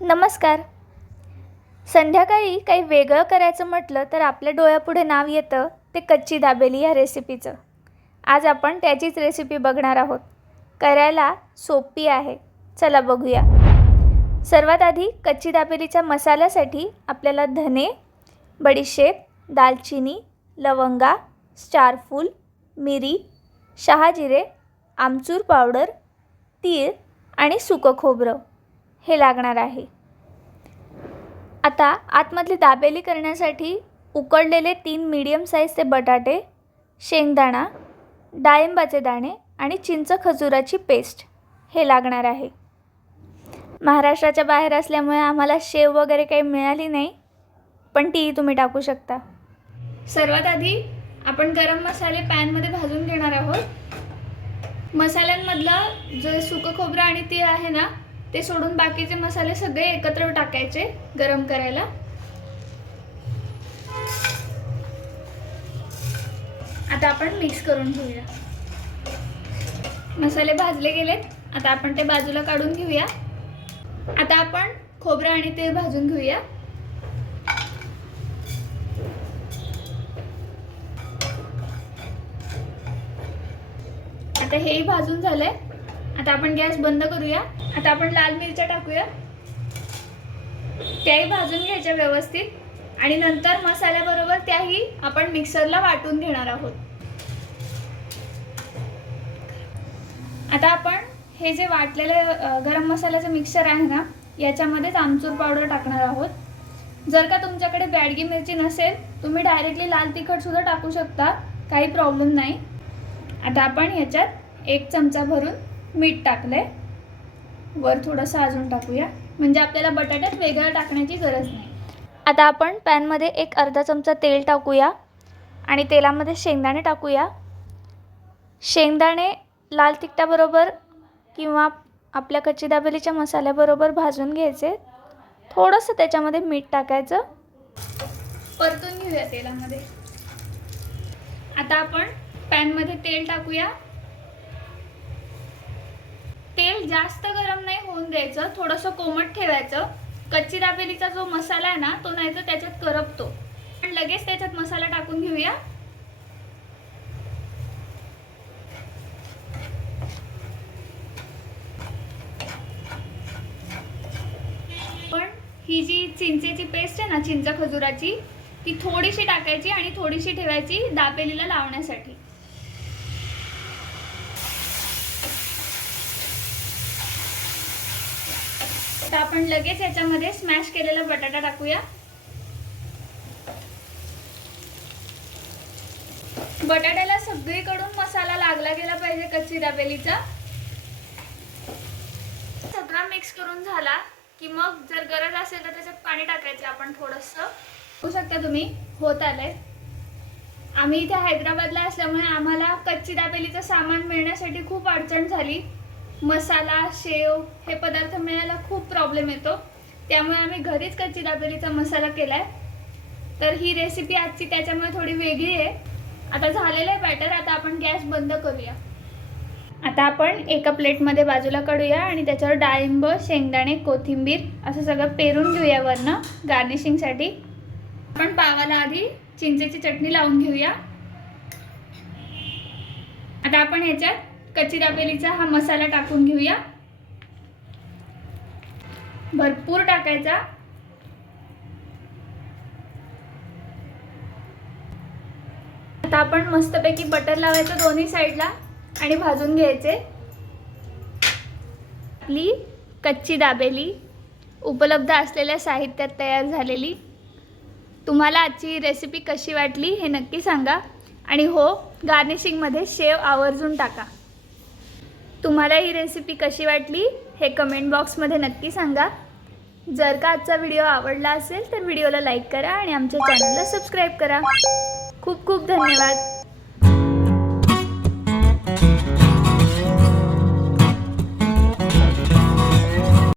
नमस्कार. संध्याकाळी काही वेगळं करायचं म्हटलं तर आपल्या डोळ्यापुढे नाव येतं ते कच्ची दाबेली या रेसिपीचं. आज आपण त्याचीच रेसिपी बघणार आहोत. करायला सोपी आहे. चला बघूया. सर्वात आधी कच्ची दाबेलीच्या मसाल्यासाठी आपल्याला धने, बडीशेप, दालचिनी, लवंगा, स्टारफूल, मिरी, शहाजिरे, आमचूर पावडर, तीळ आणि सुकं खोबरं हे लागणार आहे. आता आतमधली दाबेली करण्यासाठी उकडलेले 3 मीडियम साईजचे बटाटे, शेंगदाणा, डाळिंबाचे दाणे आणि चिंच खजुराची पेस्ट हे लागणार आहे. महाराष्ट्राच्या बाहेर असल्यामुळे आम्हाला शेव वगैरे काही मिळाली नाही, पण ती तुम्ही टाकू शकता. सर्वात आधी आपण गरम मसाले पॅनमध्ये भाजून घेणार आहोत. मसाल्यांमधलं जे सुकं खोबरं आणि तीळ आहे ना, ते सोडून बाकीचे मसाले सगळे एकत्र टाकायचे गरम करायला. आता आपण मिक्स करून घेऊया. मसाले भाजले गेलेत. आता आपण ते बाजूला काढून घेऊया. आता आपण खोबरं आणि तीळ भाजून घेऊया. आता हेही भाजून झालंय. आता आपण गॅस बंद करूया. आता आपण लाल मिरच्या टाकूया. त्याही भाजून घ्यायच्या व्यवस्थित आणि नंतर मसाल्याबरोबर त्याही आपण मिक्सरला वाटून घेणार आहोत. आता आपण हे जे वाटलेलं गरम मसाल्याचं मिक्सचर आहे ना, याच्यामध्येच आमचूर पावडर टाकणार आहोत. जर का तुमच्याकडे बॅडगी मिरची नसेल, तुम्ही डायरेक्टली लाल तिखट सुद्धा टाकू शकता, काही प्रॉब्लेम नाही. आता आपण ह्याच्यात 1 चमचा भरून मीठ टाकले. वर थोडंसं अजून टाकूया, म्हणजे आपल्याला बटाट्यात वेगळं टाकण्याची गरज नाही. आता आपण पॅनमध्ये 1 अर्धा चमचा तेल टाकूया आणि तेलामध्ये शेंगदाणे टाकूया. शेंगदाणे लाल तिखटाबरोबर किंवा आपल्या कच्ची दाबेलीच्या मसाल्याबरोबर भाजून घ्यायचे. थोडंसं त्याच्यामध्ये मीठ टाकायचं, परतून घेऊया तेलामध्ये. आता आपण पॅनमध्ये तेल टाकूया. तेल जास्त गरम नाही होऊन द्यायचं, थोडंसं कोमट ठेवायचं. कच्ची दाबेलीचा जो मसाला आहे ना, तो नाही तर त्याच्यात करपतो. पण लगेच त्याच्यात मसाला टाकून घेऊया. पण ही जी चिंचेची पेस्ट आहे ना, चिंच खजुराची, ती थोडीशी टाकायची आणि थोडीशी ठेवायची दाबेलीला लावण्यासाठी. आता आपण लगेच याच्यामध्ये स्मॅश केलेला बटाटा टाकूया. बटाट्याला सगळीकडून मसाला लागला गेला पाहिजे कच्ची दाबेलीचा. सगळा मिक्स करून झाला की मग जर गरज असेल तर त्याच्यात पाणी टाकायचं आपण थोडंसं. बघू शकता तुम्ही, होत आलंय. आम्ही इथे हैदराबादला असल्यामुळे आम्हाला कच्ची दाबेलीचं सामान मिळण्यासाठी खूप अडचण झाली. मसाला, शेव हे पदार्थ मिळायला खूप प्रॉब्लेम येतो. त्यामुळे आम्ही घरीच कच्ची दाबेलीचा मसाला केलाय. तर ही रेसिपी आजची त्याच्यामुळे थोडी वेगळी आहे. आता झालेलं आहे बॅटर. आता आपण गॅस बंद करूया. आता आपण एका प्लेटमध्ये बाजूला काढूया आणि त्याच्यावर डाळिंब, शेंगदाणे, कोथिंबीर असं सगळं पेरून घेऊया वरनं गार्निशिंगसाठी. आपण पावाला आधी चिंचेची चटणी लावून घेऊया. आता आपण ह्याच्यात कच्ची दाबेलीचा हा मसाला टाकून घेऊया. भरपूर टाकायचा. आता आपण मस्तपैकी बटर लावायचं दोन्ही साईडला आणि भाजून घ्यायचे. आपली कच्ची दाबेली उपलब्ध असलेल्या साहित्यात तयार झालेली. तुम्हाला आजची रेसिपी कशी वाटली हे नक्की सांगा. आणि हो, गार्निशिंगमध्ये शेव आवर्जून टाका. तुम्हाला ही रेसिपी कशी वाटली हे कमेंट बॉक्समध्ये नक्की सांगा. जर का आजचा व्हिडिओ आवडला असेल तर व्हिडिओला लाईक करा आणि आमच्या चॅनलला सबस्क्राईब करा. खूप खूप धन्यवाद.